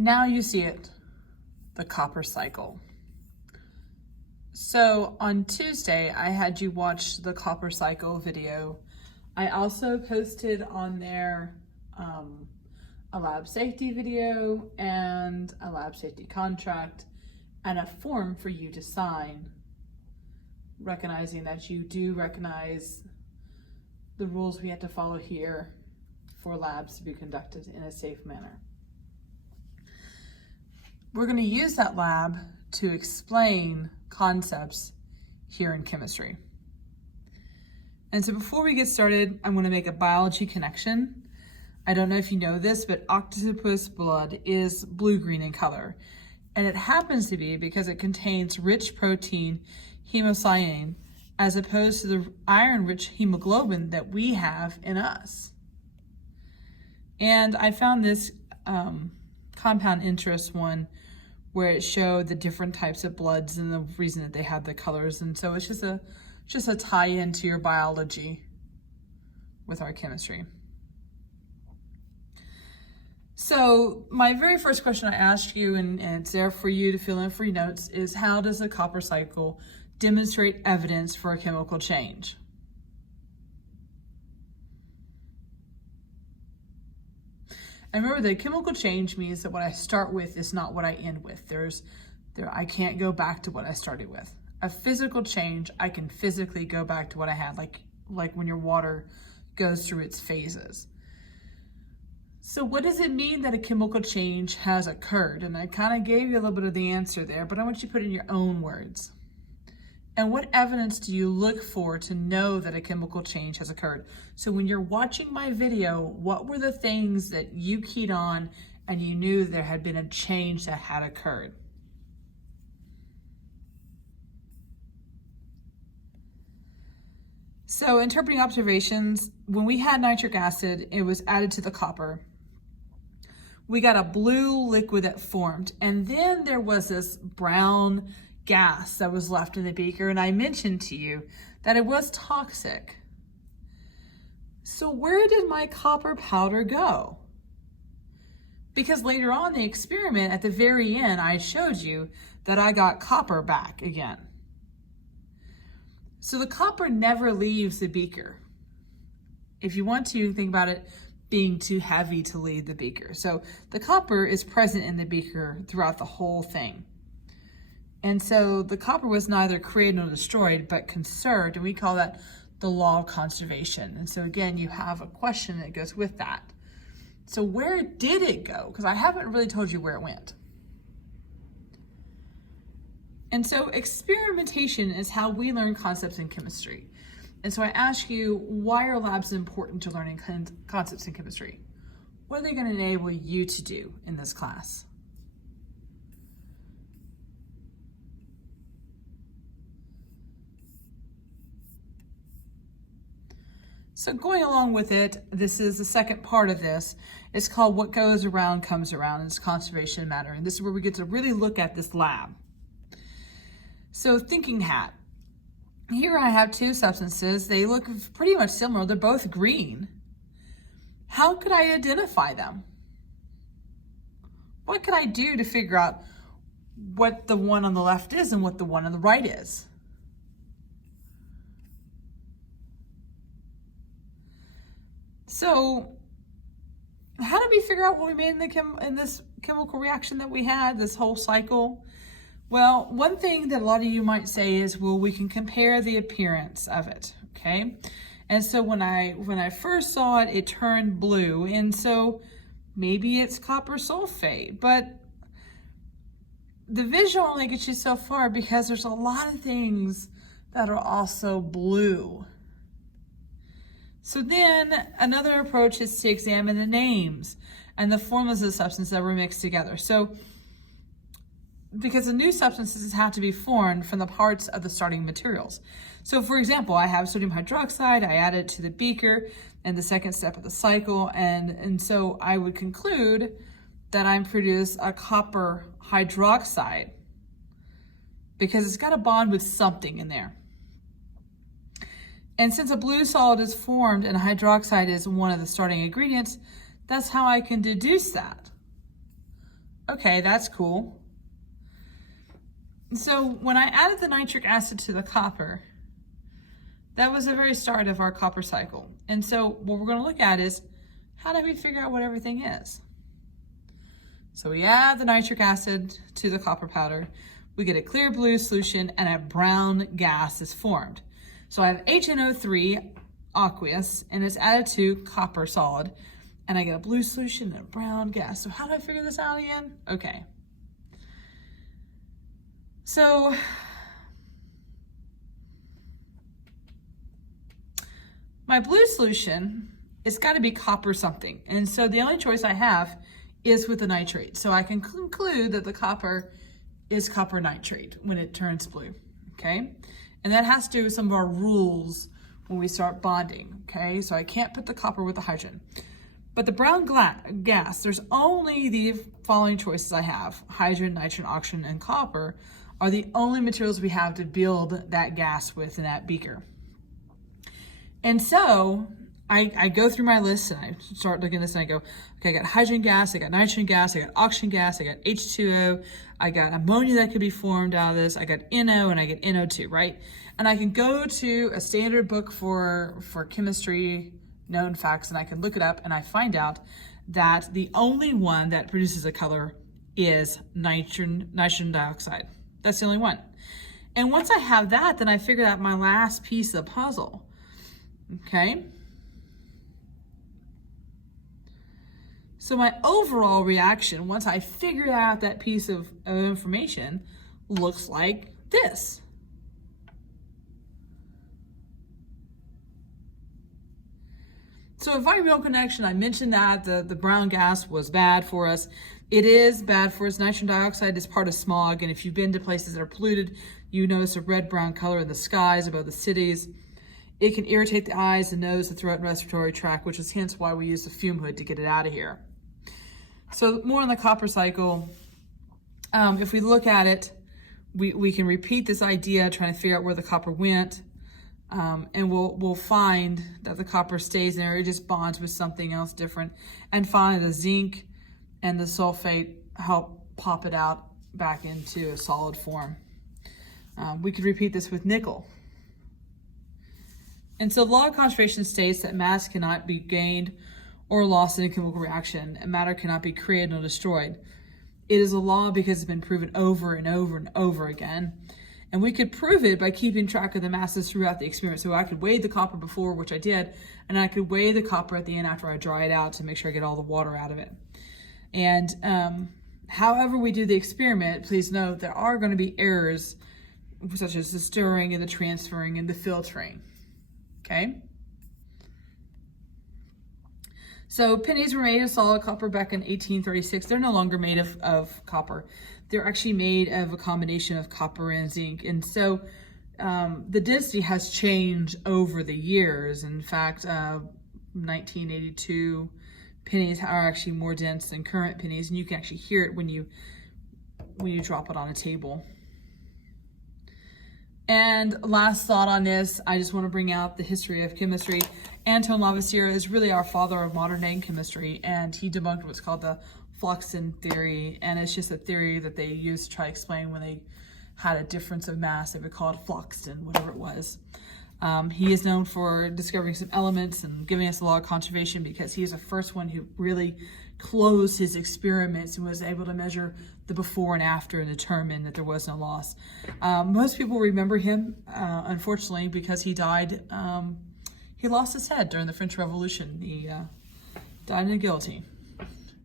Now you see it, the copper cycle. So on Tuesday, I had you watch the copper cycle video. I also posted on there a lab safety video and a lab safety contract and a form for you to sign, recognizing that you do recognize the rules we have to follow here for labs to be conducted in a safe manner. We're going to use that lab to explain concepts here in chemistry. And so before we get started, I'm going to make a biology connection. I don't know if you know this, but octopus blood is blue-green in color. And it happens to be because it contains rich protein hemocyanin as opposed to the iron-rich hemoglobin that we have in us. And I found this compound interest one where it showed the different types of bloods and the reason that they have the colors. And so it's just a tie-in to your biology with our chemistry. So my very first question I asked you, and it's there for you to fill in for your notes, is how does the copper cycle demonstrate evidence for a chemical change? And remember that chemical change means that what I start with is not what I end with. I can't go back to what I started with. A physical change, I can physically go back to what I had, like when your water goes through its phases. So what does it mean that a chemical change has occurred? And I kind of gave you a little bit of the answer there, but I want you to put it in your own words. And what evidence do you look for to know that a chemical change has occurred? So when you're watching my video, what were the things that you keyed on and you knew there had been a change that had occurred? So interpreting observations, when we had nitric acid, it was added to the copper. We got a blue liquid that formed, and then there was this brown gas that was left in the beaker, and I mentioned to you that it was toxic. So where did my copper powder go? Because later on in the experiment, at the very end, I showed you that I got copper back again. So the copper never leaves the beaker. If you want to think about it being too heavy to leave the beaker. So the copper is present in the beaker throughout the whole thing. And so the copper was neither created nor destroyed, but conserved, and we call that the law of conservation. And so again, you have a question that goes with that. So where did it go? Because I haven't really told you where it went. And so experimentation is how we learn concepts in chemistry. And so I ask you, why are labs important to learning concepts in chemistry? What are they going to enable you to do in this class? So going along with it, this is the second part of this. It's called What Goes Around Comes Around, and it's conservation matter. And this is where we get to really look at this lab. So thinking hat. Here I have two substances. They look pretty much similar. They're both green. How could I identify them? What could I do to figure out what the one on the left is and what the one on the right is? So how did we figure out what we made in this chemical reaction that we had, this whole cycle? Well, one thing that a lot of you might say is, well, we can compare the appearance of it, okay? And so when I first saw it, it turned blue, and so maybe it's copper sulfate, but the visual only gets you so far because there's a lot of things that are also blue. So then another approach is to examine the names and the formulas of the substance that were mixed together. So because the new substances have to be formed from the parts of the starting materials. So for example, I have sodium hydroxide, I add it to the beaker and the second step of the cycle, and so I would conclude that I produce a copper hydroxide because it's got a bond with something in there. And since a blue solid is formed and hydroxide is one of the starting ingredients, that's how I can deduce that. Okay, that's cool. So when I added the nitric acid to the copper, that was the very start of our copper cycle. And so what we're going to look at is, how do we figure out what everything is? So we add the nitric acid to the copper powder. We get a clear blue solution and a brown gas is formed. So I have HNO3 aqueous and it's added to copper solid and I get a blue solution and a brown gas. So how do I figure this out again? Okay. So my blue solution, it's got to be copper something. And so the only choice I have is with the nitrate. So I can conclude that the copper is copper nitrate when it turns blue, okay? And that has to do with some of our rules when we start bonding, okay? So I can't put the copper with the hydrogen. But the brown gas, there's only the following choices I have. Hydrogen, nitrogen, oxygen, and copper are the only materials we have to build that gas with in that beaker. And so I go through my list and I start looking at this and I go, okay, I got hydrogen gas, I got nitrogen gas, I got oxygen gas, I got H2O, I got ammonia that could be formed out of this, I got NO and I get NO2, right? And I can go to a standard book for chemistry, known facts, and I can look it up and I find out that the only one that produces a color is nitrogen dioxide. That's the only one. And once I have that, then I figured out my last piece of the puzzle, okay? So my overall reaction, once I figured out that piece of information, looks like this. So environmental connection, I mentioned that the brown gas was bad for us. It is bad for us. Nitrogen dioxide is part of smog, and if you've been to places that are polluted, you notice a red-brown color in the skies above the cities. It can irritate the eyes, the nose, the throat, and respiratory tract, which is hence why we use the fume hood to get it out of here. So more on the copper cycle. If we look at it, we can repeat this idea, trying to figure out where the copper went, and we'll find that the copper stays there. It just bonds with something else different. And finally, the zinc and the sulfate help pop it out back into a solid form. We could repeat this with nickel. And so the law of conservation states that mass cannot be gained or lost in a chemical reaction, and matter cannot be created or destroyed. It is a law because it's been proven over and over and over again. And we could prove it by keeping track of the masses throughout the experiment. So I could weigh the copper before, which I did, and I could weigh the copper at the end after I dry it out to make sure I get all the water out of it. And however we do the experiment, please note there are going to be errors, such as the stirring and the transferring and the filtering. Okay? So pennies were made of solid copper back in 1836. They're no longer made of copper. They're actually made of a combination of copper and zinc. And so the density has changed over the years. In fact, 1982 pennies are actually more dense than current pennies, and you can actually hear it when you drop it on a table. And last thought on this, I just want to bring out the history of chemistry. Antoine Lavoisier is really our father of modern day chemistry, and he debunked what's called the Phlogiston theory, and it's just a theory that they used to try to explain when they had a difference of mass. They would call it phlogiston, whatever it was. He is known for discovering some elements and giving us the law of conservation because he is the first one who really closed his experiments and was able to measure the before and after and determine that there was no loss. Most people remember him, unfortunately, because he died. He lost his head during the French Revolution. He died in the guillotine.